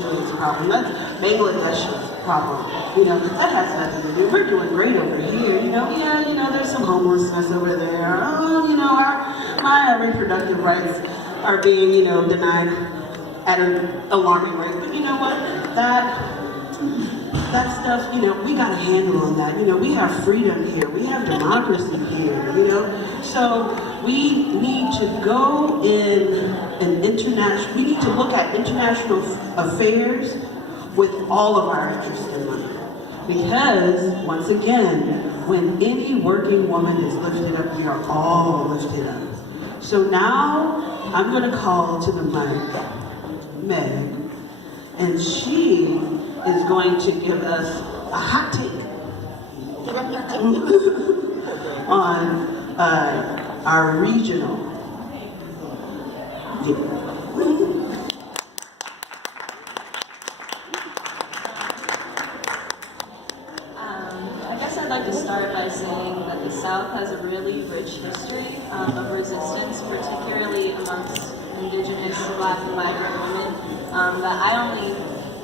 Australia's problem. That's Bangladesh's problem. That has nothing to do. We're doing great over here. Yeah, there's some homelessness over there. Oh, my reproductive rights are being, denied at an alarming rate. But you know what? That stuff, we got a handle on that. We have freedom here. We have democracy here, So we need to go we need to look at international affairs with all of our interest in mind. Because, once again, when any working woman is lifted up, we are all lifted up. So now, I'm going to call to the mic Meg, and she is going to give us a hot take on our regional. I guess I'd like to start by saying that the South has a really rich history of resistance, particularly amongst Indigenous, Black, and migrant women, that I only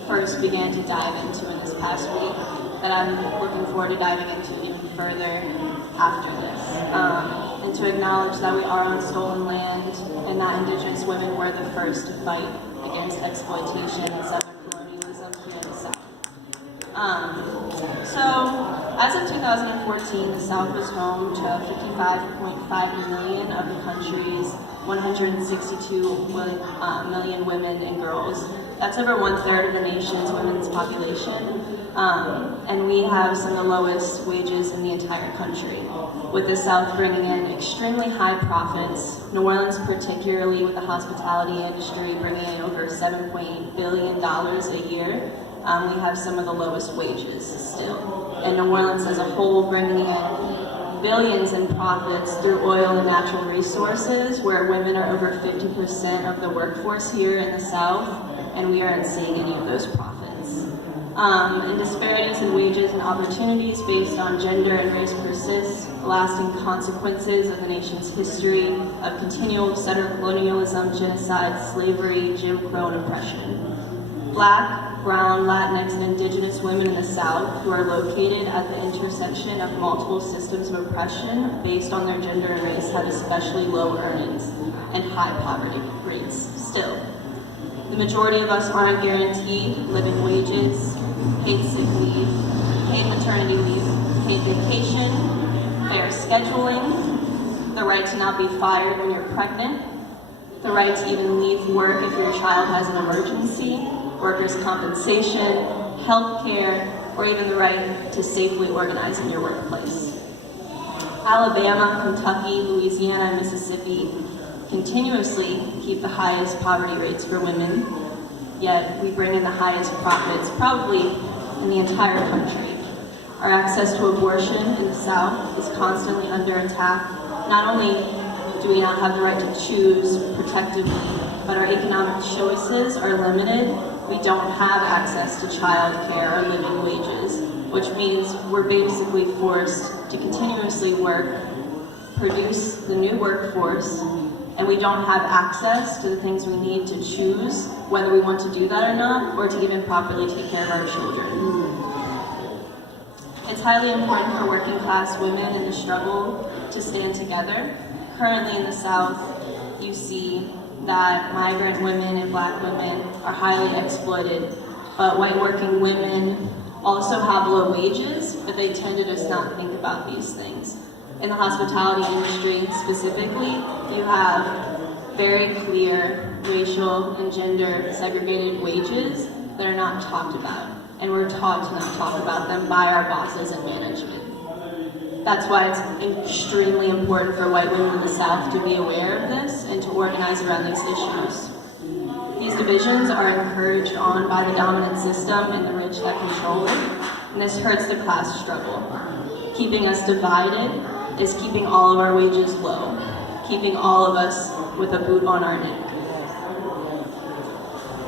first began to dive into in this past week, that I'm looking forward to diving into even further after this. And to acknowledge that we are on stolen land and that Indigenous women were the first to fight against exploitation and Southern colonialism here in the South. So, as of 2014, the South was home to 55.5 million of the country's 162 million women and girls. That's over 1/3 of the nation's women's population. And we have some of the lowest wages in the entire country, with the South bringing in extremely high profits, New Orleans particularly with the hospitality industry bringing in over $7.8 billion a year. We have some of the lowest wages still. And New Orleans as a whole bringing in billions in profits through oil and natural resources, where women are over 50% of the workforce here in the South, and we aren't seeing any of those profits. And disparities in wages and opportunities based on gender and race persist, lasting consequences of the nation's history of continual settler colonialism, genocide, slavery, Jim Crow, and oppression. Black, Brown, Latinx, and Indigenous women in the South who are located at the intersection of multiple systems of oppression based on their gender and race have especially low earnings and high poverty rates still. The majority of us aren't guaranteed living wages, paid sick leave, paid maternity leave, paid vacation, fair scheduling, the right to not be fired when you're pregnant, the right to even leave work if your child has an emergency, workers' compensation, health care, or even the right to safely organize in your workplace. Alabama, Kentucky, Louisiana, and Mississippi continuously keep the highest poverty rates for women, yet we bring in the highest profits probably in the entire country. Our access to abortion in the South is constantly under attack. Not only do we not have the right to choose protectively, but our economic choices are limited. We don't have access to child care or living wages, which means we're basically forced to continuously work, produce the new workforce, and we don't have access to the things we need to choose whether we want to do that or not, or to even properly take care of our children. It's highly important for working class women in the struggle to stand together. Currently in the South, you see that migrant women and Black women are highly exploited, but white working women also have low wages, but they tend to just not think about these things. In the hospitality industry specifically, you have very clear racial and gender segregated wages that are not talked about, and we're taught to not talk about them by our bosses and management. That's why it's extremely important for white women in the South to be aware of this and to organize around these issues. These divisions are encouraged on by the dominant system and the rich that control it, and this hurts the class struggle. Keeping us divided is keeping all of our wages low, keeping all of us with a boot on our neck.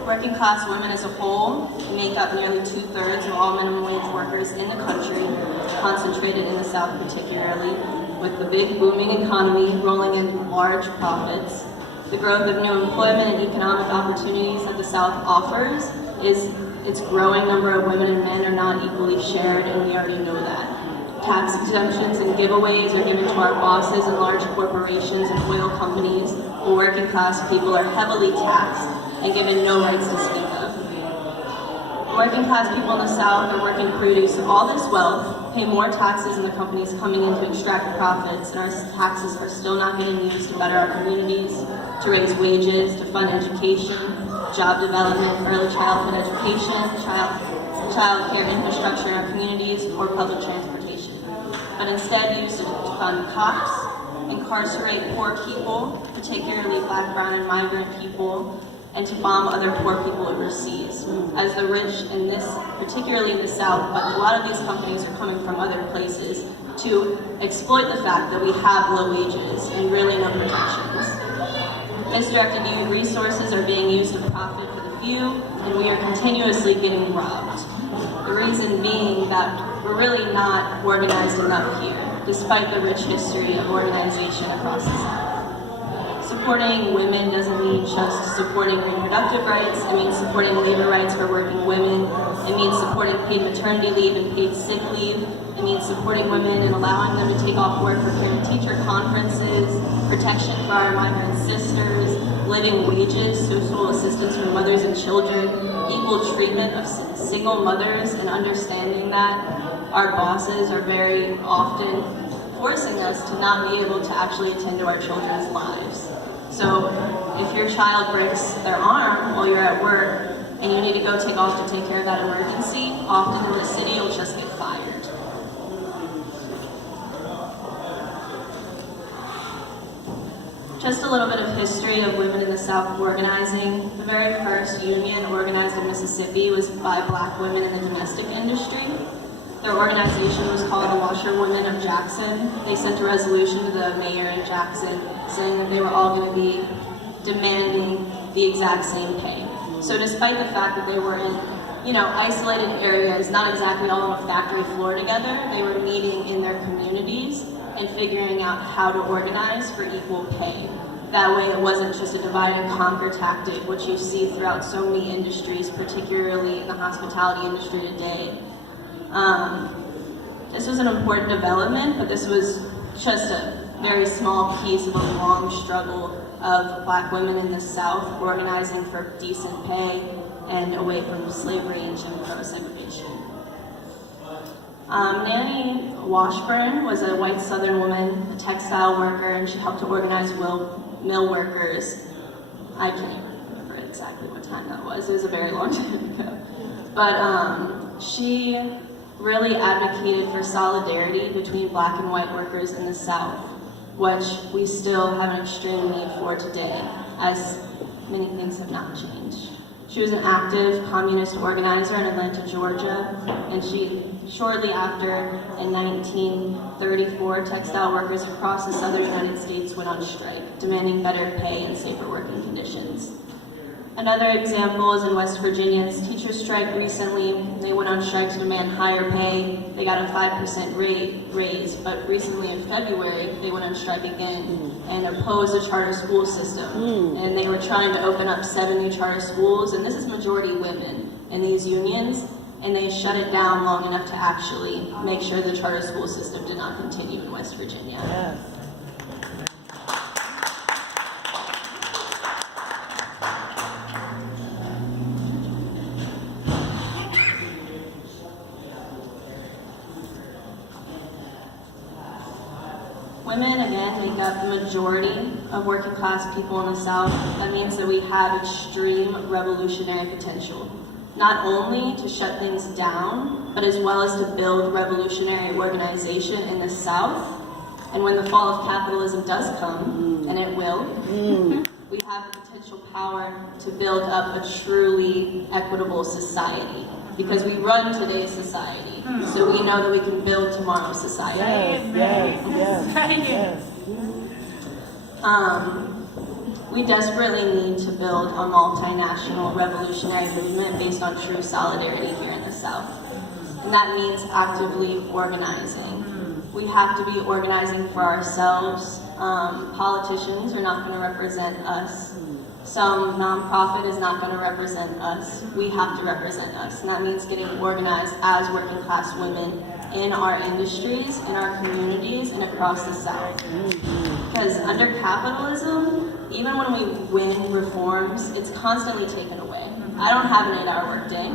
Working class women as a whole make up nearly 2/3 of all minimum wage workers in the country, concentrated in the South particularly, with the big booming economy rolling in large profits, the growth of new employment and economic opportunities that the South offers, is its growing number of women and men are not equally shared, and we already know that. Tax exemptions and giveaways are given to our bosses and large corporations and oil companies, while working class people are heavily taxed and given no rights to speak of. Working class people in the South are working to produce all this wealth, pay more taxes than the companies coming in to extract profits, and our taxes are still not getting used to better our communities, to raise wages, to fund education, job development, early childhood education, child care infrastructure in our communities, or public transportation, but instead used to fund cops, incarcerate poor people, particularly Black, brown, and migrant people, and to bomb other poor people overseas. As the rich in this, particularly in the South, but a lot of these companies are coming from other places to exploit the fact that we have low wages and really no protections. Misdirected youth resources are being used to profit for the few, and we are continuously getting robbed. The reason being that we're really not organized enough here, despite the rich history of organization across the South. Supporting women doesn't mean just supporting reproductive rights. It means supporting labor rights for working women. It means supporting paid maternity leave and paid sick leave. It means supporting women and allowing them to take off work for parent-teacher conferences, protection for our migrant sisters, living wages, social assistance for mothers and children, equal treatment of single mothers, and understanding that our bosses are very often forcing us to not be able to actually attend to our children's lives. So if your child breaks their arm while you're at work and you need to go take off to take care of that emergency, often in the city you'll just get fired. Just a little bit of history of women in the South organizing. The very first union organized in Mississippi was by Black women in the domestic industry. Their organization was called the Washerwomen of Jackson. They sent a resolution to the mayor in Jackson saying that they were all going to be demanding the exact same pay. So despite the fact that they were in, isolated areas, not exactly all on a factory floor together, they were meeting in their communities and figuring out how to organize for equal pay. That way it wasn't just a divide and conquer tactic, which you see throughout so many industries, particularly in the hospitality industry today. This was an important development, but this was just a very small piece of a long struggle of Black women in the South organizing for decent pay and away from slavery and Jim Crow segregation. Nanny Washburn was a white Southern woman, a textile worker, and she helped to organize mill workers. I can't even remember exactly what time that was. It was a very long time ago. But she really advocated for solidarity between Black and white workers in the South, which we still have an extreme need for today, as many things have not changed. She was an active communist organizer in Atlanta, Georgia, and shortly after, in 1934, textile workers across the southern United States went on strike, demanding better pay and safer working conditions. Another example is in West Virginia's teachers' strike recently. They went on strike to demand higher pay. They got a 5% raise, but recently in February, they went on strike again and opposed the charter school system. And they were trying to open up 7 new charter schools, and this is majority women in these unions, and they shut it down long enough to actually make sure the charter school system did not continue in West Virginia. Yes. Women, again, make up the majority of working class people in the South. That means that we have extreme revolutionary potential, not only to shut things down, but as well as to build revolutionary organization in the South. And when the fall of capitalism does come, and it will, we have the potential power to build up a truly equitable society. Because we run today's society, so we know that we can build tomorrow's society. Yes. We desperately need to build a multinational revolutionary movement based on true solidarity here in the South. And that means actively organizing. We have to be organizing for ourselves. Politicians are not going to represent us. some nonprofit is not going to represent us. We have to represent us, and that means getting organized as working class women in our industries, in our communities, and across the South. Because under capitalism, even when we win reforms, it's constantly taken away. I don't have an 8-hour workday.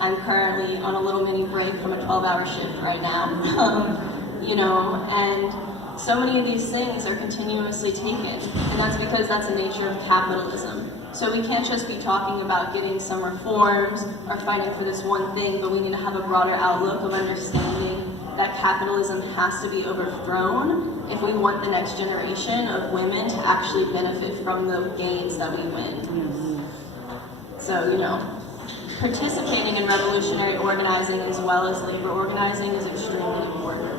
I'm currently on a little mini break from a 12-hour shift right now. And so many of these things are continuously taken, and that's because that's the nature of capitalism. So we can't just be talking about getting some reforms or fighting for this one thing, but we need to have a broader outlook of understanding that capitalism has to be overthrown if we want the next generation of women to actually benefit from the gains that we win. So, participating in revolutionary organizing as well as labor organizing is extremely important.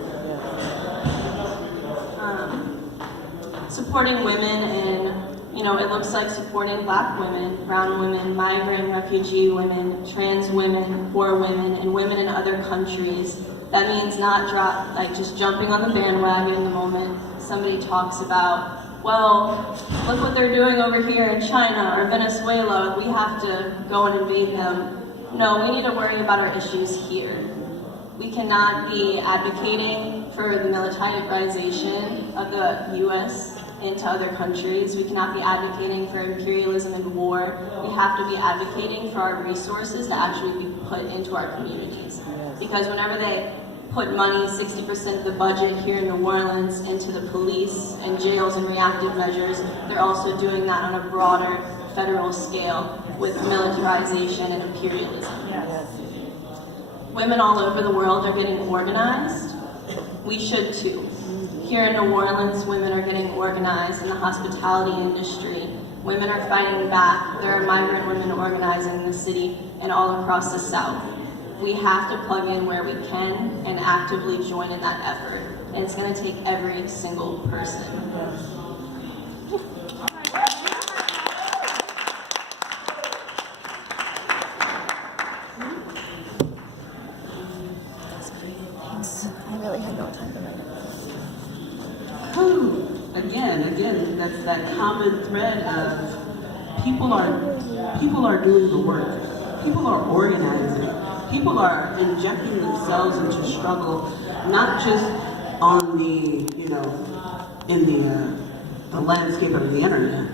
Supporting women in, it looks like supporting Black women, brown women, migrant and refugee women, trans women, poor women, and women in other countries. That means not just jumping on the bandwagon the moment somebody talks about, well, look what they're doing over here in China or Venezuela, we have to go and invade them. No, we need to worry about our issues here. We cannot be advocating for the militarization of the U.S. into other countries. We cannot be advocating for imperialism and war. We have to be advocating for our resources to actually be put into our communities. Because whenever they put money, 60% of the budget here in New Orleans, into the police and jails and reactive measures, they're also doing that on a broader federal scale with militarization and imperialism. Women all over the world are getting organized. We should too. Here in New Orleans, women are getting organized in the hospitality industry. Women are fighting back. There are migrant women organizing in the city and all across the South. We have to plug in where we can and actively join in that effort. And it's going to take every single person. I really had no time to write it. Again, that's that common thread of people are doing the work. People are organizing. People are injecting themselves into struggle, not just on the, in the landscape of the internet.